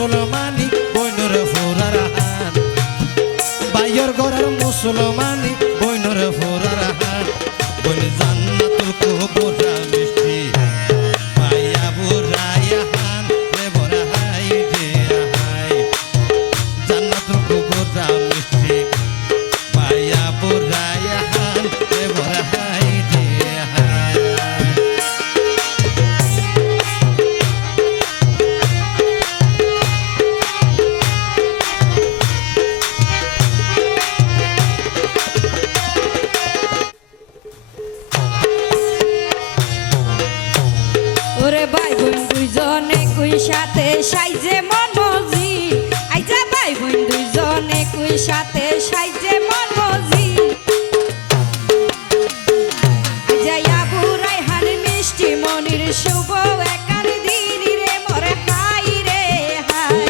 মুসলমানি বইনর ফোরার হান বাইয়ের ঘরের মুসলমানি বইনর ফোরার হান বইন জান্নাতুল কুবরা মিষ্টি পাইয়া বুরাইয়া হান রে বড় হাই রে হাই জান্নাতুল কুবরা মিষ্টি পাইয়া বুরাইয়া হান রে বড় হাই রে হাই ওরে ভাই বোন দুইজনে কুই সাথে সাইজে মনজি আইজা ভাই বোন দুইজনে কুই সাথে সাইজে মনজি আইজা আবু রায়হান মিষ্টি মনির শুভ একার দিন রে মোরে হাই রে হাই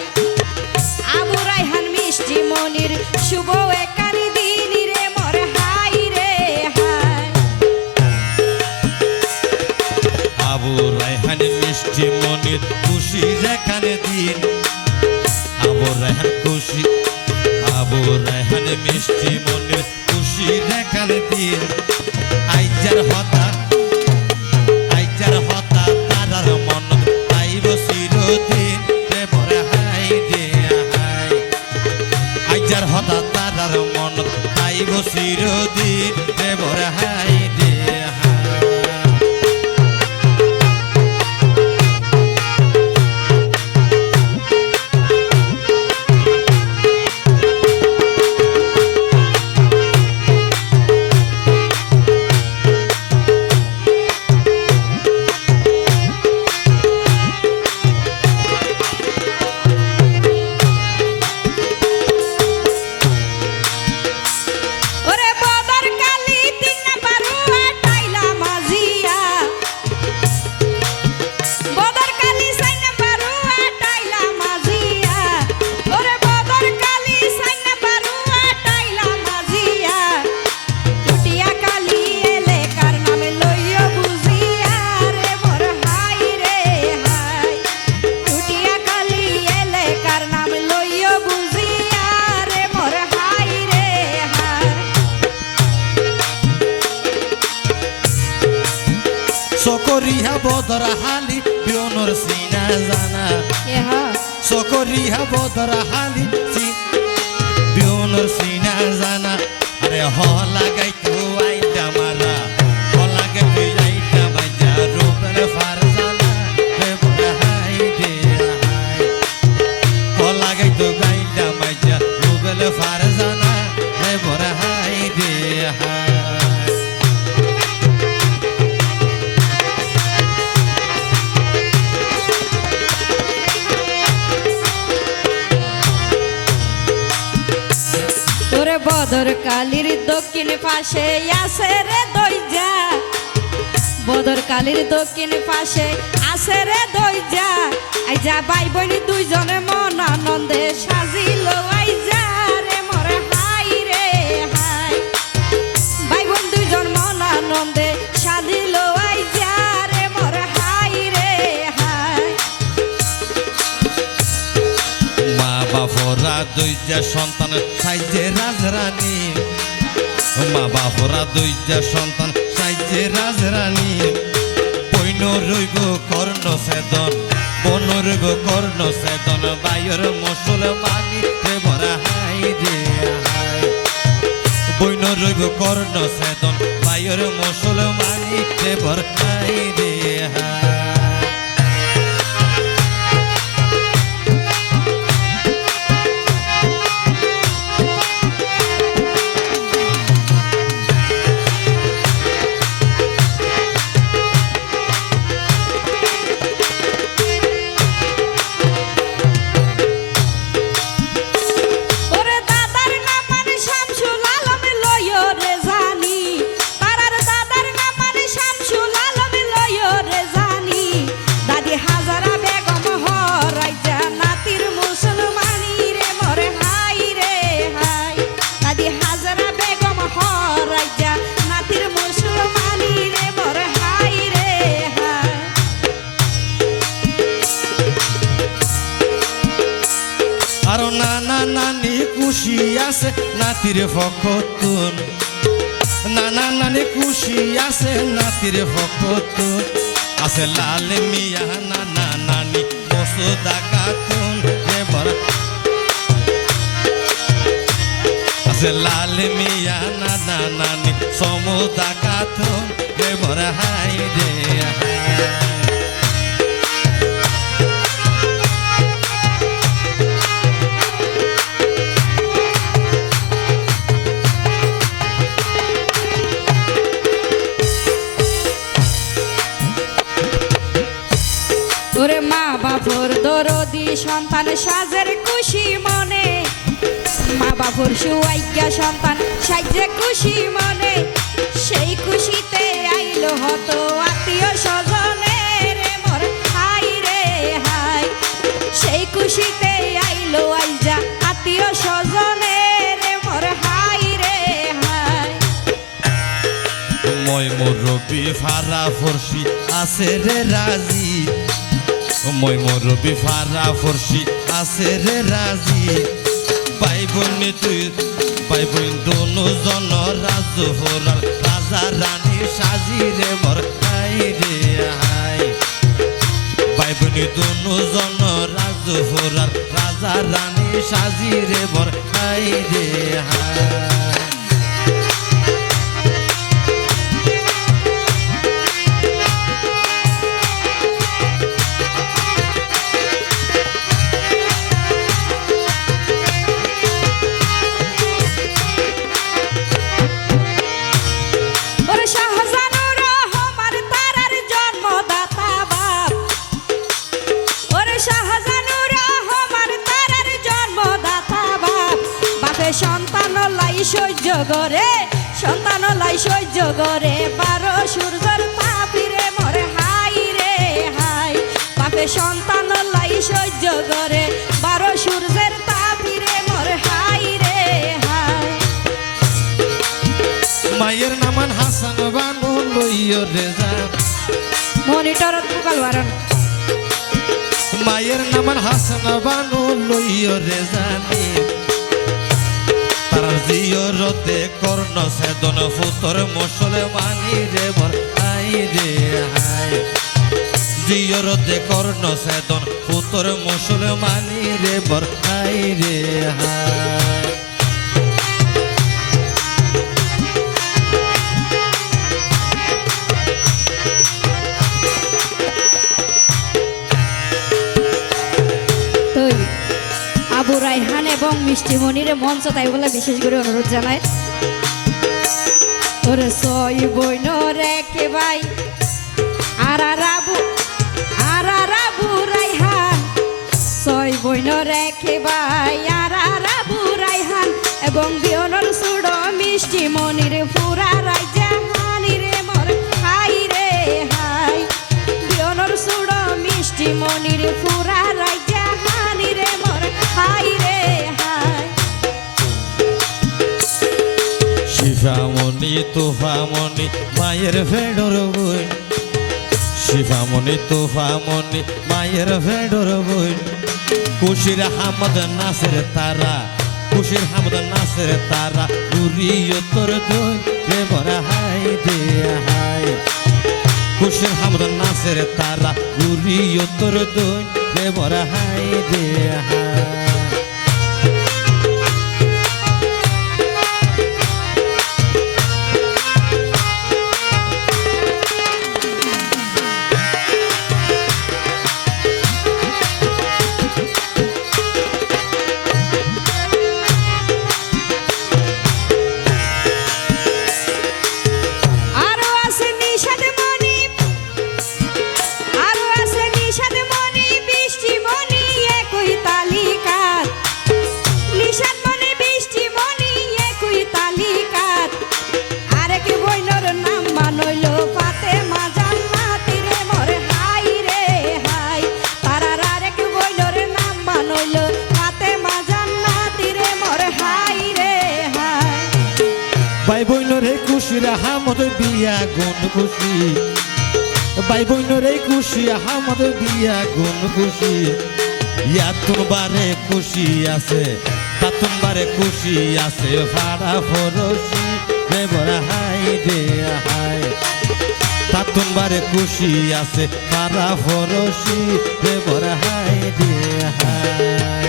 আবু রায়হান মিষ্টি মনির শুভ একার দিন রে মোরে হাই রে হাই আবু রায়হান মিষ্টি মনির খুশি রেখানে দিন আবু রায়হান খুশি আবু রায়হান মিষ্টি মনির খুশি রেখানে দিন আইজার হতা তারার মন আইব চিরদিন রে বরে হাই রে হাই আইজার হতা তারার মন আইব চিরদিন রে বরে হাই রে হাই ওরে বদর কালি তিন নাম্বারুয়া টাইলা মাজিয়া বদর কালি সাই নাম্বারুয়া টাইলা মাজিয়া ওরে বদর কালি সাই নাম্বারুয়া টাইলা মাজিয়া টুটিয়া কালি এলে কার নামে লইও বুঝিয়া রে মোর হাই রে হাই টুটিয়া কালি এলে কার নামে লইও বুঝিয়া রে মোর হাই রে হাই সকরিহা বদর হালি বিয়নর সিনা জানা এহা সকরিহা বদর হালি বিয়নর সিনা জানা আরে হ লাগাই তো আইটা মারা হ লাগাই তো আইটা বাজা রূপের ফারজানা রে বড় হাই রে হাই হ লাগাই তো গাইটা বাজা রূপের ফারজানা রে বড় হাই রে হাই তোরে বদর কালির দক্ষিণ পাশে আছে রে দইজা বদর কালির দক্ষিণ পাশে আছে রে দইজা আইজা ভাই বোন দুইজনে মন আনন্দে সাজিল আইজা রে মোরে হাই রে হাই ভাই বোন দুইজন মন আনন্দে সাজিল আইজা রে মোরে হাই রে হাই মা বাপরা দুইটা সন্তান সাইজে রাজরানী মা বাপরা দুইটা সন্তান সাইজে রাজরানী বইন রইব কর্ণ সেদন বন রইব কর্ণ সেদন বাইর মুসলমানি রে বড় হাই রে হাই বইন রইব কর্ণ সেদন বাইর মুসলমানি রে বড় হাই রে হাই ওরে দাদার নাম মানে শামসুল আলম লইও রে জানি তারার দাদার নাম মানে শামসুল আলম লইও রে জানি আর নানা নানি খুশি আছে নাতির ফকতুন, নানা নানি খুশি আছে নাতির ফকতুন, আছে লাল মিয়া নানা নানি বসুদা খাতুন এবার, আছে লাল মিয়া নানা নানি সমুদা খাতুন এবার হাই রে হাই। ওরে মা বাপুর দরদি সন্তান সাজের খুশি মনে, মা বাপুর সুয়াইয়া সন্তান সাজে খুশি মনে, সেই খুশিতে আইলো হতো আত্মীয় স্বজনের মোর হাই রে হাই, সেই খুশিতে আইলো আইজা আত্মীয় স্বজনের মোর হাই রে হাই। মই মুরব্বী ফারা ফরসি আছে রে রাজি, মই মুরব্বী ফারা ফরসি আছে রে রাজি, ভাই বোন তুই ভাই বোন দোনো জন রাজু হরাল রাজা রানী সাজি রে মোর হাই রে হাই, ভাই বোন দোনো জন রাজু হরাল রাজা রানী সাজি রে মোর হাই রে হাই। সন্তান লাই সহ্য করে, সন্তান লাই সহ্য করে 12 সূর্যের তাপিরে মরে হাই রে হাই, বাপে সন্তান লাই সহ্য করে 12 সূর্যের তাপিরে মরে হাই রে হাই। মায়ের নামান হাসান বানু লইয় রে যা, মনিটরত বুকাল বারণ, মায়ের নামান হাসান বানু লইয় রে জানি, তার জিয়রতে কর্ণ সেদন ফুতর মুসলমানি রে মোর হাই রে হাই, জিয়রতে কর্ণ সেদন ফুতর মুসলমানি রে মোর হাই রে হাই। আবু রায়হান এবং মিষ্টি মনির মঞ্চ তাই বলে বিশেষ করে অনুরোধ জানায়। তোর সই বইন রেখে ভাই আর আবু রায়হান, সই বইন রেখে ভাই আর আবু রায়হান এবং বিয়নর সুড় মিষ্টি মনির পুরা রাইজা হানি রে মোর হাই রে হাই, বিয়নর সুড় মিষ্টি মনির পুরা রাইজা হানি রে মোর হাই রে হাই। শিফামণি তোফামণি মায়ের ভেড়র বই, শিফামণি তোফামণি মায়ের ভেড়র বই, খুশির হামদ নাসের তারা, খুশির হামদ নাসের তারা উড়িয়ে তোর দই রে বরা হাই দে হাই, খুশির হামদ নাসের তারা উড়িয়ে তোর দই রে বরা হাই দে হাই। ভাই বইনরে খুশির হামদ বিয়া গুণ খুশি, ভাই বইনরে খুশি হামদ বিয়া গুণ খুশি, ইয়াতুন বারে খুশি আছে তাতুন বারে খুশি আছে ফাড়া ফরসি রে বড় হাই রে হাই তাতুন বারে খুশি আছে ফাড়া ফরসি রে বড় হাই রে হাই